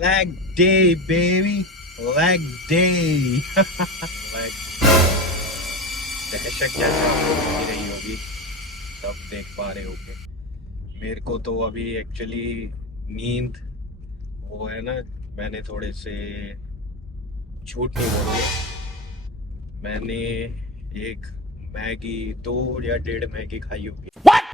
Leg day, baby. Leg day. Leg. दहशत जैसे आपको दिख रही होगी, तब देख पा रहे होगे। मेरे को तो अभी एक्चुअली नींद वो है ना, मैंने थोड़े से झूठ नहीं बोलूँगा, मैंने एक मैगी 2 या 1.5 मैगी खाई होगी।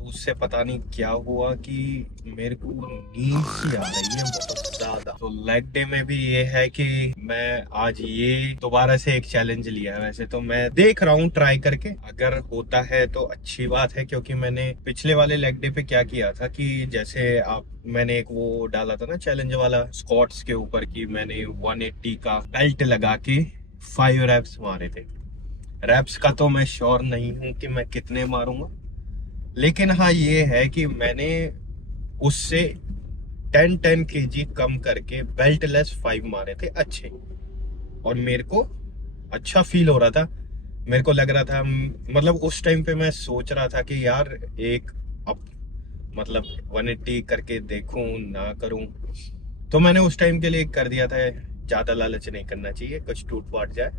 उससे पता नहीं क्या हुआ कि मेरे को नींद सी आ रही है बहुत ज्यादा। तो लेग डे में भी ये है कि मैं आज ये दोबारा से एक चैलेंज लिया है। वैसे तो मैं देख रहा हूँ ट्राई करके, अगर होता है तो अच्छी बात है, क्योंकि मैंने पिछले वाले लेग डे पे क्या किया था कि जैसे मैंने एक वो डाला था ना चैलेंज वाला स्क्वाट्स के ऊपर, कि मैंने 180 का बेल्ट लगा के 5 रैप्स मारे थे। रैप्स का तो मैं श्योर नहीं हूँ कि मैं कितने मारूंगा, लेकिन हाँ ये है कि मैंने उससे 10 kg कम करके बेल्टलेस 5 मारे थे अच्छे, और मेरे को अच्छा फील हो रहा था। मेरे को लग रहा था, मतलब उस टाइम पे मैं सोच रहा था कि यार एक अब मतलब 180 करके देखूं ना करूं, तो मैंने उस टाइम के लिए कर दिया था। ज्यादा लालच नहीं करना चाहिए, कुछ टूट फाट जाए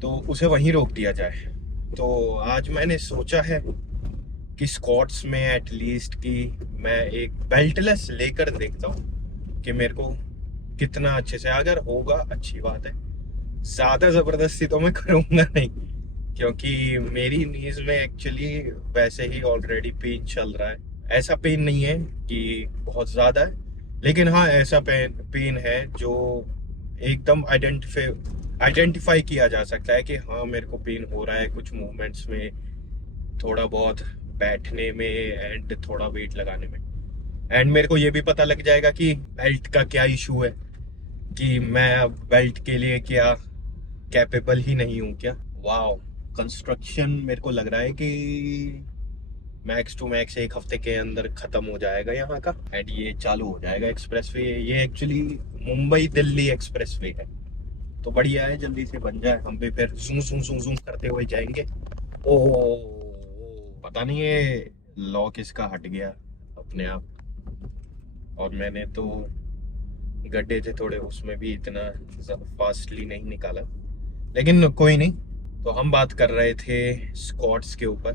तो उसे वहीं रोक दिया जाए। तो आज मैंने सोचा है कि स्क्वाट्स में एटलीस्ट कि मैं एक बेल्टलेस लेकर देखता हूँ कि मेरे को कितना अच्छे से, अगर होगा अच्छी बात है, ज्यादा जबरदस्ती तो मैं करूंगा नहीं, क्योंकि मेरी नीज में एक्चुअली वैसे ही ऑलरेडी पेन चल रहा है। ऐसा पेन नहीं है कि बहुत ज्यादा है, लेकिन हाँ ऐसा पेन है जो एकदम आइडेंटिफाई किया जा सकता है कि हाँ मेरे को पेन हो रहा है कुछ मूवमेंट्स में, थोड़ा बहुत बैठने में एंड थोड़ा वेट लगाने में। एंड मेरे को ये भी पता लग जाएगा कि बेल्ट का क्या इशू है, कि मैं अब बेल्ट के लिए क्या कैपेबल ही नहीं हूँ क्या। वाओ, कंस्ट्रक्शन मेरे को लग रहा है कि मैक्स टू मैक्स 1 हफ्ते के अंदर खत्म हो जाएगा यहाँ का, एंड ये चालू हो जाएगा एक्सप्रेसवे। ये एक्चुअली मुंबई दिल्ली एक्सप्रेसवे है, तो बढ़िया है, जल्दी से बन जाए, हम भी फिर जूम जूम जूम जूम करते हुए जाएंगे। ओ पता नहीं ये लॉक इसका हट गया अपने आप, और मैंने तो गड्ढे थे थोड़े, उसमें भी इतना फास्टली नहीं निकाला, लेकिन कोई नहीं। तो हम बात कर रहे थे स्क्वाट्स के ऊपर।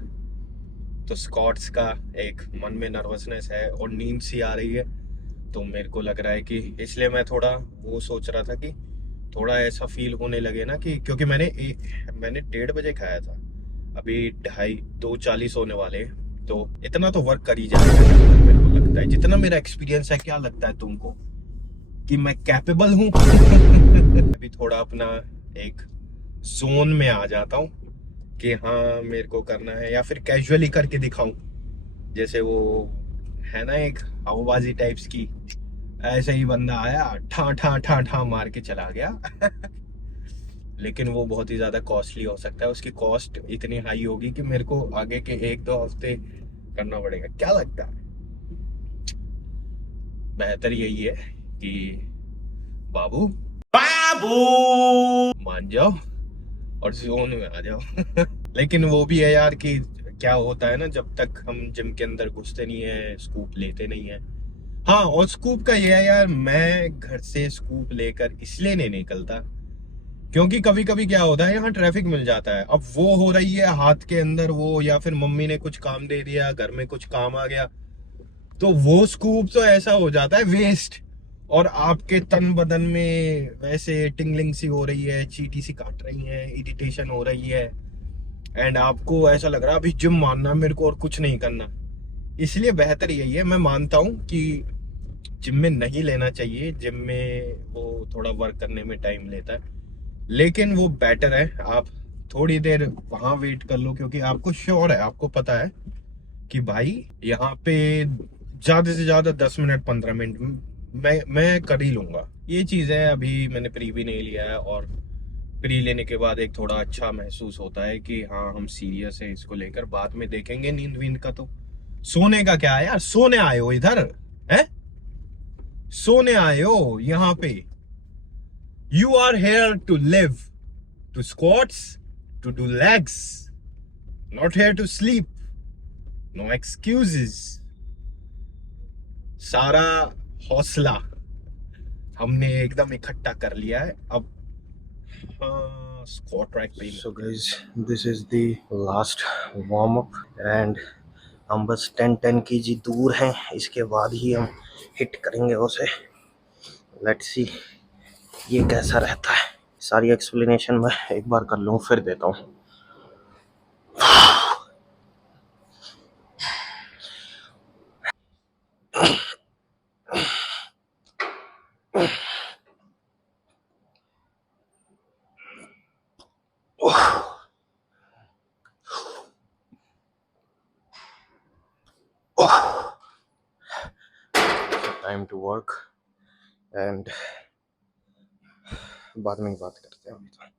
तो स्क्वाट्स का एक मन में नर्वसनेस है और नींद सी आ रही है, तो मेरे को लग रहा है कि इसलिए मैं थोड़ा वो सोच रहा था कि थोड़ा ऐसा फील होने लगे ना, कि क्योंकि मैंने 1:30 बजे खाया था, अभी 2:40 होने वाले हैं, तो इतना तो वर्क कर ही जाएगा मेरे को लगता है, जितना मेरा एक्सपीरियंस है। क्या लगता है तुमको कि मैं कैपेबल हूँ? अभी थोड़ा अपना एक जोन में आ जाता हूँ कि हाँ मेरे को करना है, या फिर कैजुअली करके दिखाऊं, जैसे वो है ना एक हवाबाजी टाइप्स की, ऐसे ही बंदा आया ठा ठा ठा ठा मार के चला गया। लेकिन वो बहुत ही ज्यादा कॉस्टली हो सकता है, उसकी कॉस्ट इतनी हाई होगी कि मेरे को आगे के 1-2 हफ्ते करना पड़ेगा। क्या लगता है? बेहतर यही है कि बाबू बाबू मान जाओ और जोन में आ जाओ। लेकिन वो भी है यार कि क्या होता है ना, जब तक हम जिम के अंदर घुसते नहीं है स्कूप लेते नहीं है। हाँ, और स्कूप का ये है यार, मैं घर से स्कूप लेकर इसलिए नहीं निकलता क्योंकि कभी कभी क्या होता है यहाँ ट्रैफिक मिल जाता है। अब वो हो रही है हाथ के अंदर वो, या फिर मम्मी ने कुछ काम दे दिया, घर में कुछ काम आ गया, तो वो स्कूप तो ऐसा हो जाता है वेस्ट, और आपके तन बदन में वैसे टिंगलिंग सी हो रही है, चीटी सी काट रही है, इरिटेशन हो रही है, एंड आपको ऐसा लग रहा है अभी जिम मारना मेरे को और कुछ नहीं करना। इसलिए बेहतर यही है, मैं मानता हूँ कि जिम में नहीं लेना चाहिए, जिम में वो थोड़ा वर्क करने में टाइम लेता है, लेकिन वो बेटर है आप थोड़ी देर वहां वेट कर लो, क्योंकि आपको श्योर है, आपको पता है कि भाई यहाँ पे ज्यादा से ज्यादा 10 मिनट 15 मिनट मैं कर ही लूंगा। ये चीज है, अभी मैंने प्री भी नहीं लिया है, और प्री लेने के बाद एक थोड़ा अच्छा महसूस होता है कि हाँ हम सीरियस है इसको लेकर, बाद में देखेंगे नींद वींद का। तो सोने का क्या है यार, सोने आए हो इधर है, सोने आए हो यहाँ पे। You are here to live, to squats, to do legs, not here to sleep. No excuses. सारा हौसला हमने एकदम इकट्ठा कर लिया है अब। स्क्वाट ट्रैक पे So guys, this is the last warm up and हम बस 10 की जी दूर हैं, इसके बाद ही हम हिट करेंगे उसे। लेट्स सी ये कैसा रहता है। सारी एक्सप्लेनेशन मैं एक बार कर लूँ फिर देता हूँ। टाइम टू वर्क एंड बाद में बात करते हैं अभी तो।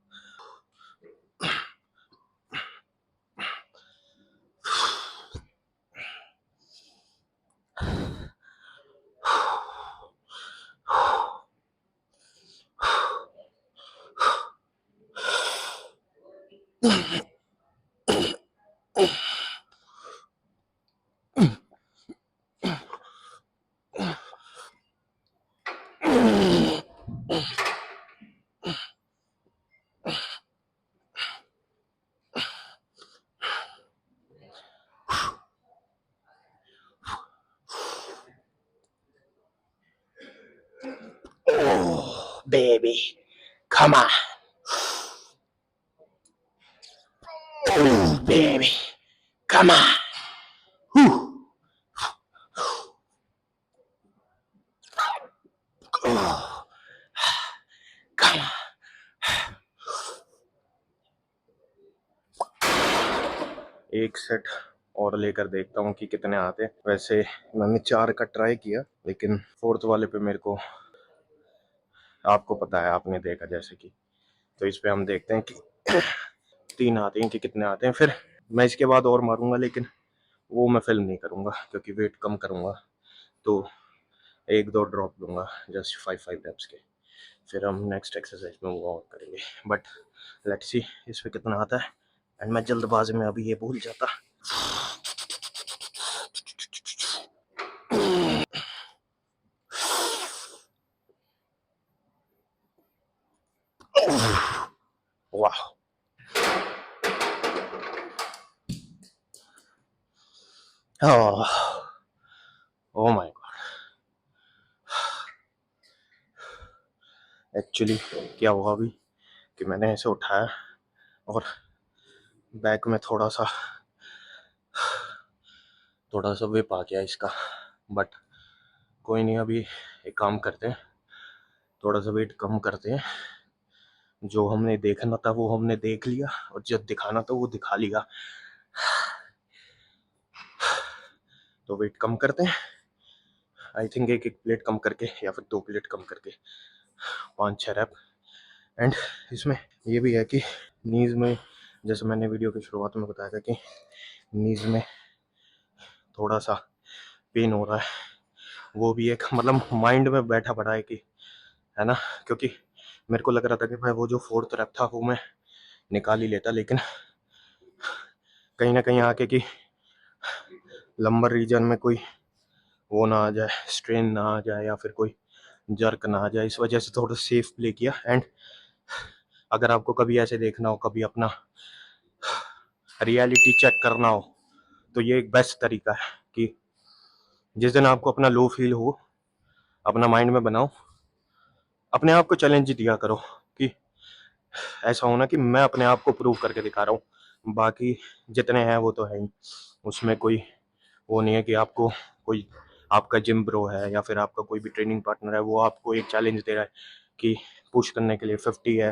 Oh, baby, come on. Oh, baby, come on. Whew. Oh, come on. एक सेट और लेकर देखता हूँ कि कितने आते हैं। वैसे मैंने 4 का ट्राई किया, लेकिन 4th वाले पे मेरे को, आपको पता है, आपने देखा जैसे कि, तो इस पे हम देखते हैं कि 3 आते हैं कि कितने आते हैं। फिर मैं इसके बाद और मारूंगा, लेकिन वो मैं फिल्म नहीं करूंगा क्योंकि वेट कम करूंगा, तो 1-2 ड्रॉप लूंगा जस्ट 5 रेप्स के। फिर हम नेक्स्ट एक्सरसाइज में वो और करेंगे। बट लेट्स सी इस पे कितना आता है। एंड मैं जल्दबाजी में अभी ये भूल जाता। वाह, ओह माय गॉड। एक्चुअली क्या हुआ अभी कि मैंने ऐसे उठाया और बैक में थोड़ा सा वेप आ गया इसका। बट कोई नहीं, अभी एक काम करते हैं, थोड़ा सा वेट कम करते हैं। जो हमने देखना था वो हमने देख लिया, और जो दिखाना था वो दिखा लिया, तो वेट कम करते हैं। आई थिंक एक प्लेट कम करके या फिर 2 प्लेट कम करके 5-6 रैप। एंड इसमें ये भी है कि नीज में, जैसे मैंने वीडियो की शुरुआत में बताया था कि नीज में थोड़ा सा पेन हो रहा है, वो भी एक मतलब माइंड में बैठा पड़ा है कि, है ना, क्योंकि मेरे को लग रहा था कि भाई वो जो 4th रैप था वो मैं निकाल ही लेता, लेकिन कहीं ना कहीं आके कि लंबर रीजन में कोई वो ना आ जाए, स्ट्रेन ना आ जाए या फिर कोई जर्क ना आ जाए, इस वजह से थोड़ा सेफ प्ले किया। एंड अगर आपको कभी ऐसे देखना हो, कभी अपना रियलिटी चेक करना हो, तो ये एक बेस्ट तरीका है कि जिस दिन आपको अपना लो फील हो, अपना माइंड में बनाओ, अपने आप को चैलेंज दिया करो कि ऐसा होना कि मैं अपने आप को प्रूव करके दिखा रहा हूँ, बाकी जितने हैं वो तो है ही। उसमें कोई वो नहीं है कि आपको कोई, आपका जिम ब्रो है या फिर आपका कोई भी ट्रेनिंग पार्टनर है, वो आपको एक चैलेंज दे रहा है कि पुश करने के लिए 50 है,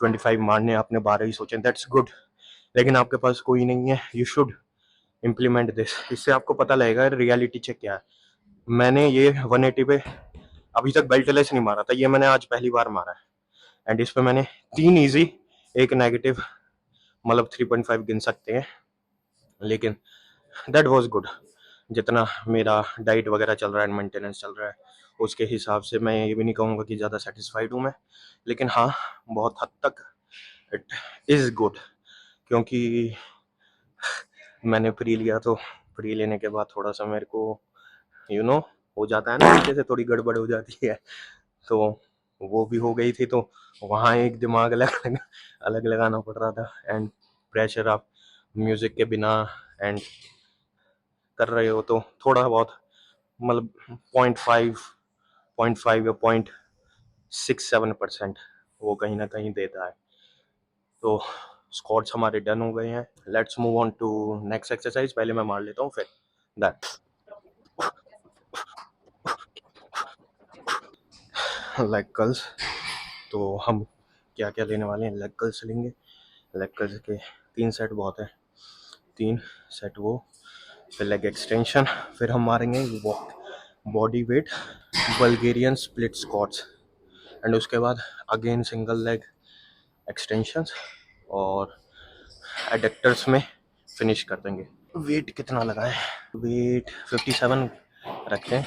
25 मारने, आपने 12 ही सोचे, दैट्स गुड। लेकिन आपके पास कोई नहीं है, यू शुड इम्प्लीमेंट दिस। इससे आपको पता लगेगा रियलिटी चेक क्या है। मैंने ये 180 पे अभी तक बेल्टलेस नहीं मारा था, ये मैंने आज पहली बार मारा है। एंड इस पे मैंने 3 इजी, एक नेगेटिव, मतलब 3.5 गिन सकते हैं, लेकिन दैट वाज गुड। जितना मेरा डाइट वगैरह चल रहा है, मेंटेनेंस चल रहा है, उसके हिसाब से मैं ये भी नहीं कहूँगा कि ज़्यादा सेटिस्फाइड हूँ मैं, लेकिन हाँ, बहुत हद तक इट इज़ गुड। क्योंकि मैंने फ्री लिया, तो फ्री लेने के बाद थोड़ा सा मेरे को हो जाता है ना, नीचे से थोड़ी गड़बड़ हो जाती है, तो वो भी हो गई थी, तो वहाँ एक दिमाग अलग अलग लगाना पड़ रहा था। एंड प्रेशर आप म्यूजिक के बिना एंड कर रहे हो तो थोड़ा बहुत मतलब 0.5 या 0.67% वो कहीं ना कहीं देता है। तो स्क्वाट्स हमारे डन हो गए हैं। Let's move on to next exercise. पहले मैं मार लेता हूँ फिर दैट लेग कर्ल्स। तो हम क्या क्या लेने वाले हैं, लेग कर्ल्स लेंगे। लेग कर्ल्स के 3 सेट बहुत है, 3 सेट वो, फिर लेग एक्सटेंशन, फिर हम मारेंगे body weight Bulgarian split squats, and उसके बाद अगेन सिंगल लेग एक्सटेंशंस और एडेक्टर्स में फिनिश कर देंगे। वेट कितना लगाएं, वेट 57 रखते हैं,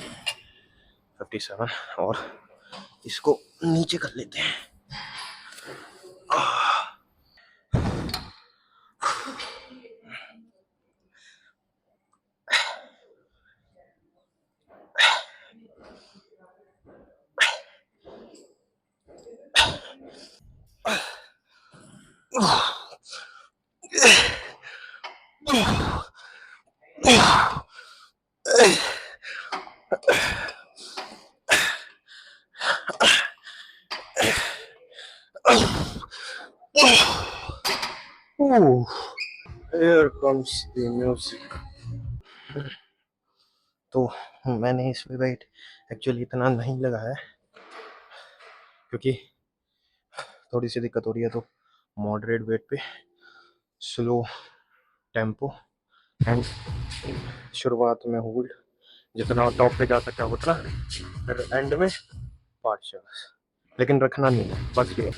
57, और इसको नीचे कर लेते हैं। Here comes the music. तो मैंने इस पे वेट एक्चुअली इतना नहीं लगाया है क्योंकि थोड़ी सी दिक्कत हो रही है, तो मॉडरेट वेट पे स्लो टेम्पो एंड शुरुआत में होल्ड, जितना टॉप पे जा सकता है उतना, फिर एंड में पार्शल्स, लेकिन रखना नहीं है बस ये।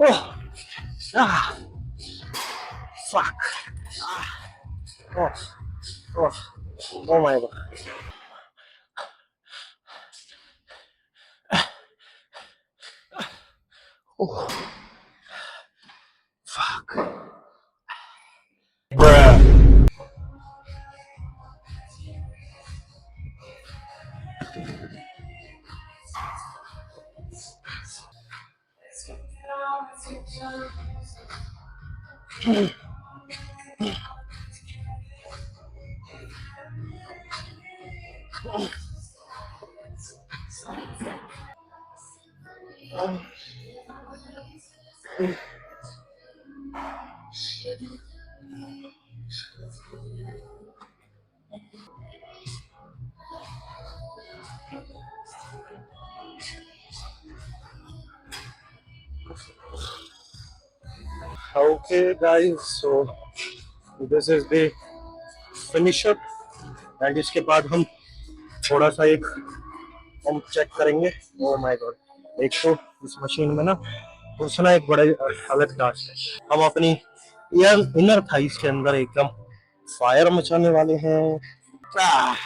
Oh, ah, fuck. Oh, oh, oh my god. Oh, fuck. Bruh. Okay, guys, so this is the finish up, and इसके बाद हम थोड़ा सा एक हम चेक करेंगे। ओ माय गॉड, एक तो इस मशीन में ना घुसना एक बड़ा अलग टास्क है। हम अपनी इनर थाइस के अंदर एकदम फायर मचाने वाले हैं। आह,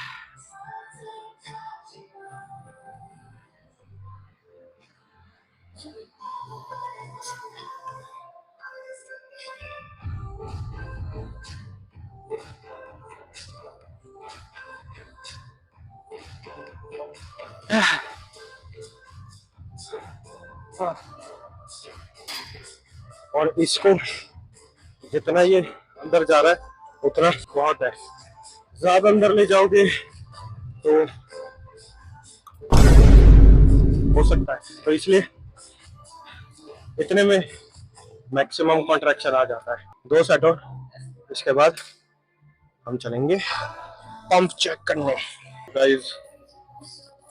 और इसको जितना ये अंदर जा रहा है उतना बहुत है, ज्यादा अंदर ले जाओगे तो हो सकता है, तो इसलिए इतने में मैक्सिमम कॉन्ट्रैक्शन आ जाता है। 2 सेट और इसके बाद हम चलेंगे पंप चेक करने। गाइस,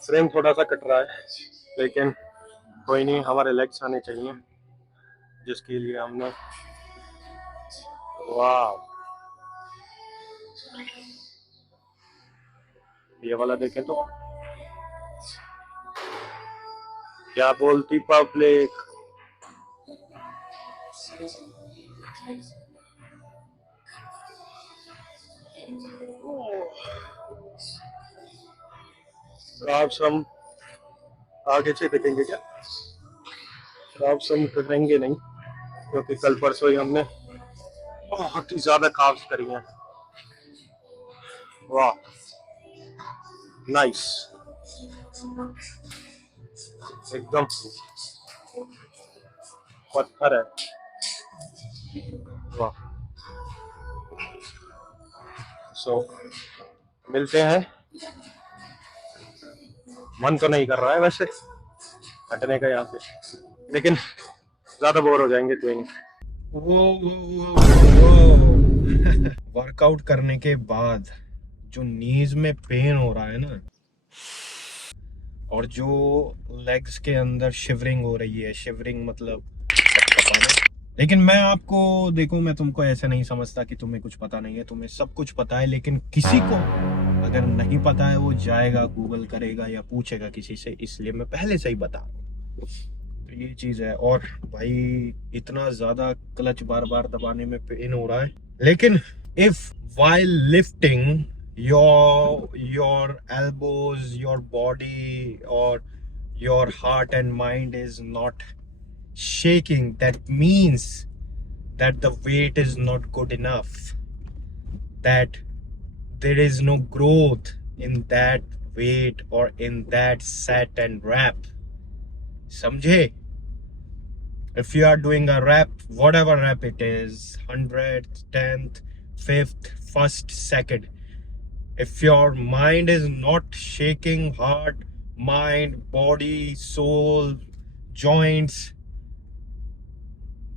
फ्रेम थोड़ा सा कट रहा है लेकिन कोई नहीं, हमारे लेग्स आने चाहिए जिसके लिए हमने, वाह, ये वाला देखें तो क्या बोलती पब्लिक। कार्ब्स हम आगे से देखेंगे क्या? कार्ब्स हम करेंगे नहीं, क्योंकि कल परसों ही हमने बहुत ही ज्यादा कार्ब्स करी हैं। वाह, नाइस, एकदम पत्थर है। वाह। सो मिलते हैं। मन तो नहीं कर रहा है वैसे हटने का यहाँ से, लेकिन ज्यादा बोर हो जाएंगे तो नहीं। वो वर्कआउट करने के बाद जो नीज में पेन हो रहा है ना, और जो लेग्स के अंदर शिवरिंग हो रही है, शिवरिंग मतलब पता नहीं। लेकिन मैं आपको देखो, मैं तुमको ऐसे नहीं समझता कि तुम्हें कुछ पता नहीं है, तुम्हें सब कुछ पता है। लेकिन किसी को अगर नहीं पता है वो जाएगा गूगल करेगा या पूछेगा किसी से, इसलिए मैं पहले से ही बता रहा हूँ। तो ये चीज है। और भाई इतना ज्यादा क्लच बार बार दबाने में पेन हो रहा है, लेकिन if while lifting your elbows, your body, or your heart and mind is not shaking, that means that the weight is not good enough, that there is no growth in that weight or in that set and rep. समझे? If you are doing a rep, whatever rep it is, 100th, 10th, 5th, 1st, 2nd, if your mind is not shaking, heart, mind, body, soul, joints,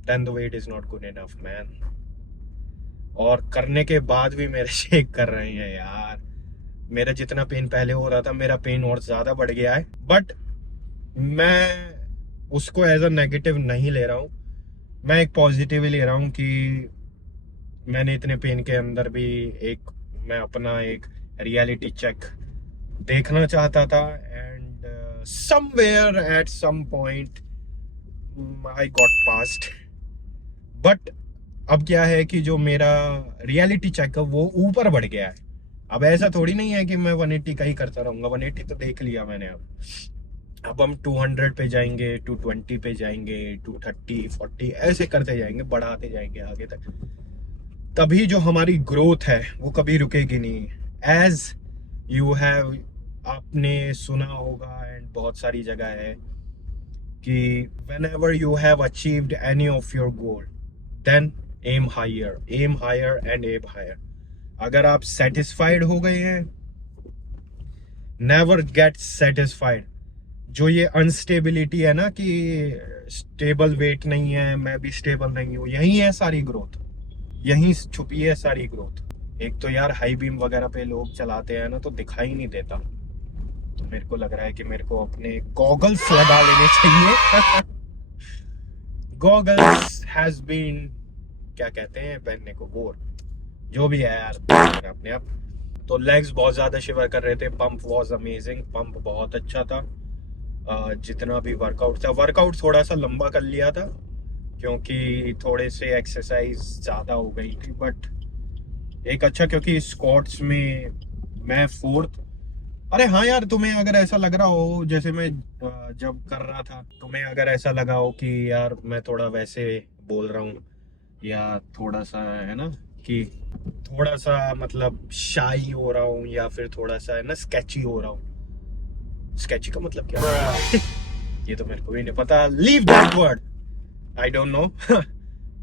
then the weight is not good enough, man. और करने के बाद भी मेरे shake कर रहे हैं यार। मेरा जितना पेन पहले हो रहा था, मेरा पेन और ज्यादा बढ़ गया है। बट मैं उसको एज अ नेगेटिव नहीं ले रहा हूँ, मैं एक पॉजिटिव ले रहा हूँ कि मैंने इतने पेन के अंदर भी मैं अपना एक रियलिटी चेक देखना चाहता था। And somewhere at some point I got past. But अब क्या है कि जो मेरा रियलिटी चेक है वो ऊपर बढ़ गया है। अब ऐसा थोड़ी नहीं है कि मैं 180 का ही करता रहूंगा, 180 तो देख लिया मैंने। अब हम 200 पे जाएंगे, 220 पे जाएंगे, 230, 40 ऐसे करते जाएंगे, बढ़ाते जाएंगे आगे तक। तभी जो हमारी ग्रोथ है वो कभी रुकेगी नहीं। एज यू हैव, आपने सुना होगा एंड बहुत सारी जगह है कि whenever you have achieved any of your goal, then aim higher and aim higher. अगर आप satisfied हो गए हैं, never get satisfied. जो ये अनस्टेबिलिटी है ना कि स्टेबल वेट नहीं है, मैं भी स्टेबल नहीं हूँ, यही है सारी ग्रोथ, यही छुपी है सारी ग्रोथ। एक तो यार हाई बीम वगैरह पे लोग चलाते हैं ना तो दिखाई नहीं देता, तो मेरे को लग रहा है कि मेरे को अपने गॉगल्स लगा लेने चाहिए। गॉगल्स हैज बीन, क्या कहते हैं पहनने को, बोर जो भी है यार अपने आप। तो लेग्स बहुत ज्यादा शिवर कर रहे थे। पंप वाज अमेजिंग, पंप बहुत अच्छा था। जितना भी वर्कआउट था, वर्कआउट थोड़ा सा लंबा कर लिया था क्योंकि थोड़े से एक्सरसाइज ज़्यादा हो गई थी। बट एक अच्छा, क्योंकि स्क्वाट्स में मैं 4th। अरे हाँ यार, तुम्हें अगर ऐसा लग रहा हो जैसे मैं जब कर रहा था, तुम्हें अगर ऐसा लगा हो कि यार मैं थोड़ा वैसे बोल रहा हूँ या थोड़ा सा है ना कि थोड़ा सा मतलब शाई हो रहा हूँ या फिर थोड़ा सा है ना स्केची हो रहा हूँ। स्केची का मतलब क्या है? ये तो मेरे को भी नहीं पता। Leave that word, I don't know.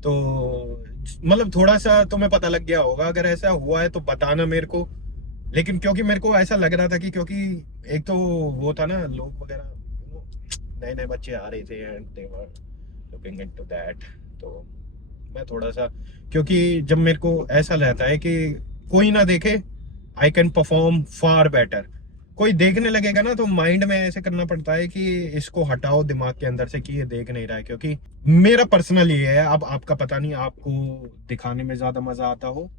तो मतलब थोड़ा सा तुम्हें पता लग गया होगा, अगर ऐसा हुआ है तो बताना मेरे को। लेकिन क्योंकि मेरे को ऐसा लग रहा था कि क्योंकि एक तो वो था ना, लोग वगैरह नए नए बच्चे आ रहे थे and they were looking into that, तो मैं थोड़ा सा, क्योंकि जब मेरे को ऐसा रहता है कि कोई ना देखे, I can perform far better. कोई देखने लगेगा ना तो माइंड में ऐसे करना पड़ता है कि इसको हटाओ दिमाग के अंदर से कि ये देख नहीं रहा है। क्योंकि मेरा पर्सनल ये है, अब आपका पता नहीं, आपको दिखाने में ज्यादा मजा आता हो,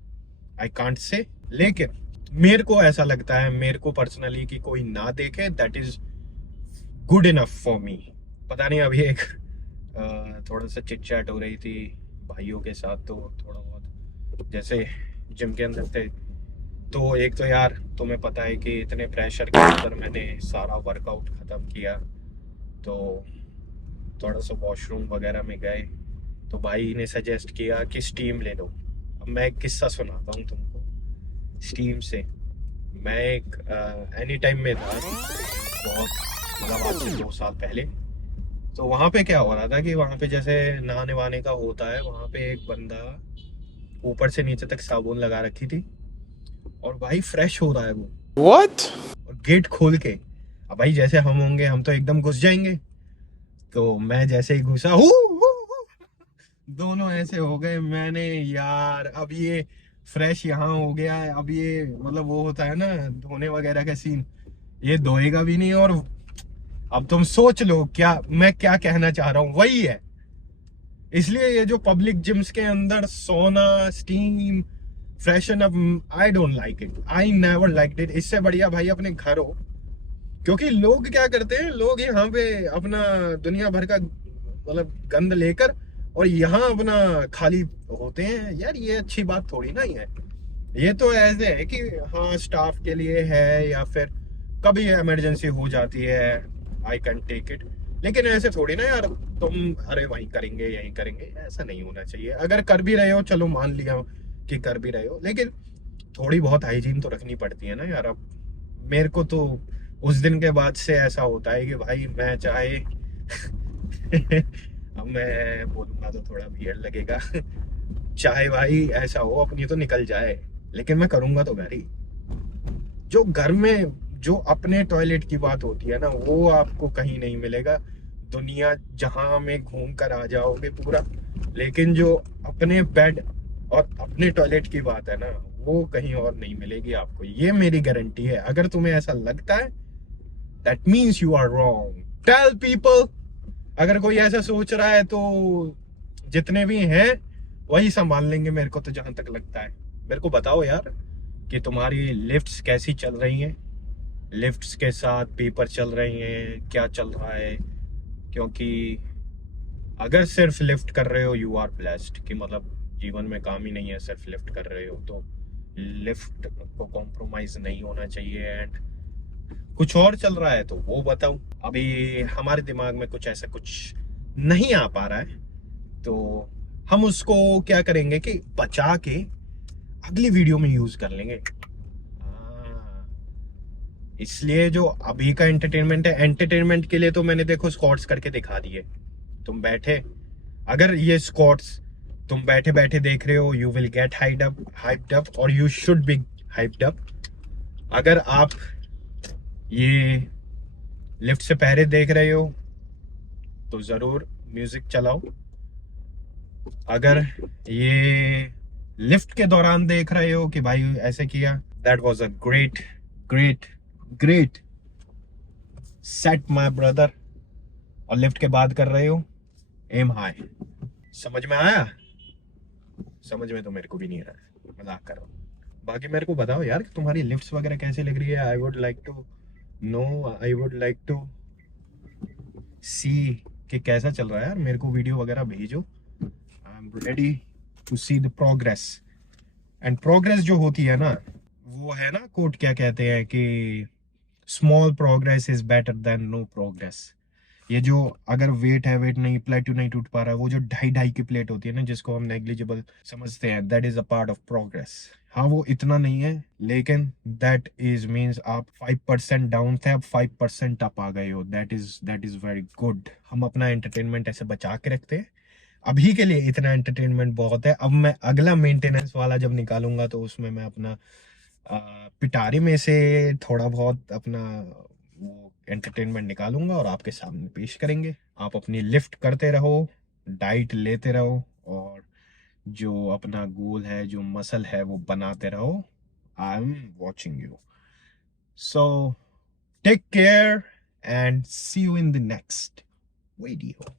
आई कांट से। लेकिन मेरे को ऐसा लगता है, मेरे को पर्सनली, कि कोई ना देखे that is good enough for me. पता नहीं, अभी एक थोड़ा सा चिट चैट हो रही थी भाइयों के साथ, तो थोड़ा बहुत जैसे जिम के अंदर थे तो एक तो यार तुम्हें पता है कि इतने प्रेशर के अंदर मैंने सारा वर्कआउट ख़त्म किया, तो थोड़ा सा वॉशरूम वगैरह में गए तो भाई ने सजेस्ट किया कि स्टीम ले लो। अब मैं एक किस्सा सुनाता हूँ तुमको स्टीम से। मैं एक एनी टाइम में था, बहुत मतलब आज से 2 साल पहले। तो वहाँ पे क्या हो रहा था कि वहाँ पे जैसे नहाने वहाने का होता है, वहाँ पे एक बंदा ऊपर से नीचे तक साबुन लगा रखी थी और भाई फ्रेश हो रहा है वो। What? और गेट खोल के, अब भाई जैसे हम होंगे हम तो एकदम घुस जाएंगे। तो मैं जैसे ही घुसा दोनों ऐसे हो गए। मैंने यार अब ये फ्रेश यहाँ हो गया है, अब ये मतलब वो होता है ना धोने वगैरह का सीन, ये धोएगा भी नहीं। और अब तुम सोच लो क्या मैं क्या कहना चाह रहा हूँ, वही है। इसलिए ये जो पब्लिक जिम्स के अंदर सोना, steam, freshen up, I don't like it, I never like it. इससे बढ़िया भाई अपने घर हो। क्योंकि लोग क्या करते हैं, लोग यहाँ पे अपना दुनिया भर का मतलब गंद लेकर और यहाँ अपना खाली होते हैं। यार ये अच्छी बात थोड़ी ना ही है। ये तो ऐसे है कि हाँ स्टाफ के लिए है या फिर कभी इमरजेंसी हो जाती है, आई कैन टेक इट। लेकिन ऐसे थोड़ी ना यार तुम अरे वहीं करेंगे यहीं करेंगे, ऐसा नहीं होना चाहिए। अगर कर भी रहे हो चलो मान लिया कि कर भी रहे हो, लेकिन थोड़ी बहुत हाइजीन तो रखनी पड़ती है ना यार। अब मेरे को तो उस दिन के बाद से ऐसा होता है कि भाई मैं चाहे अब मैं बोलूंगा तो थोड़ा वियर्ड लगेगा चाहे भाई ऐसा हो अपनी तो निकल जाए, लेकिन मैं करूंगा तो घर ही। जो घर में जो अपने टॉयलेट की बात होती है ना, वो आपको कहीं नहीं मिलेगा। दुनिया जहां में घूम कर आ जाओगे पूरा, लेकिन जो अपने बेड और अपने टॉयलेट की बात है ना, वो कहीं और नहीं मिलेगी आपको। ये मेरी गारंटी है। अगर तुम्हें ऐसा लगता है that means you are wrong. Tell people. अगर कोई ऐसा सोच रहा है तो जितने भी हैं वही संभाल लेंगे मेरे को तो जहां तक लगता है। मेरे को बताओ यार कि तुम्हारी लिफ्ट्स कैसी चल रही हैं, लिफ्ट्स के साथ पेपर चल रही हैं, क्या चल रहा है। क्योंकि अगर सिर्फ लिफ्ट कर रहे हो यू आर ब्लेस्ड, कि मतलब जीवन में काम ही नहीं है सिर्फ लिफ्ट कर रहे हो, तो लिफ्ट को कॉम्प्रोमाइज नहीं होना चाहिए। एंड कुछ और चल रहा है तो वो बताऊं। अभी हमारे दिमाग में कुछ ऐसा कुछ नहीं आ पा रहा है, तो हम उसको क्या करेंगे कि बचा के अगली वीडियो में यूज कर लेंगे। हाँ, इसलिए जो अभी का एंटरटेनमेंट है, एंटरटेनमेंट के लिए तो मैंने देखो स्क्वाट्स करके दिखा दिए। तुम बैठे, अगर ये स्क्वाट्स तुम बैठे बैठे देख रहे हो, you will get hyped up और you should be hyped up. अगर आप ये लिफ्ट से पहले देख रहे हो तो जरूर म्यूजिक चलाओ। अगर ये लिफ्ट के दौरान देख रहे हो कि भाई ऐसे किया, that was a great great great set my brother. और लिफ्ट के बाद कर रहे हो, एम हाई। समझ में आया? समझ में तो मेरे को भी नहीं आ रहा है, मजाक कर रहा हूँ। बाकी मेरे को बताओ यार कि तुम्हारी लिफ्ट्स वगैरह कैसी लग रही है। I would like to know, I would like to see कि कैसा चल रहा है यार। मेरे को वीडियो वगैरह भेजो, I am ready to see the progress. And progress जो होती है ना, वो है ना कोट क्या कहते हैं कि small progress is better than no progress. ये जो अगर वेट है, वेट नहीं, प्लेटू नहीं टूट पा रहा, वो जो 2.5 की प्लेट होती है ना जिसको हम नेग्लिजिबल समझते हैं, that is a part of progress. हाँ वो इतना नहीं है, लेकिन दैट इज मीन्स आप 5% डाउन थे, अब 5% अप आ गए हो। That is very good. हम अपना एंटरटेनमेंट ऐसे बचा के रखते हैं। अभी के लिए इतना एंटरटेनमेंट बहुत है। अब मैं अगला मेंटेनेंस वाला जब निकालूंगा तो उसमें मैं अपना पिटारी में से थोड़ा बहुत अपना वो एंटरटेनमेंट निकालूंगा और आपके सामने पेश करेंगे। आप अपनी लिफ्ट करते रहो, डाइट लेते रहो और जो अपना गोल है, जो मसल है, वो बनाते रहो। I am watching you. So take care and see you in the next video.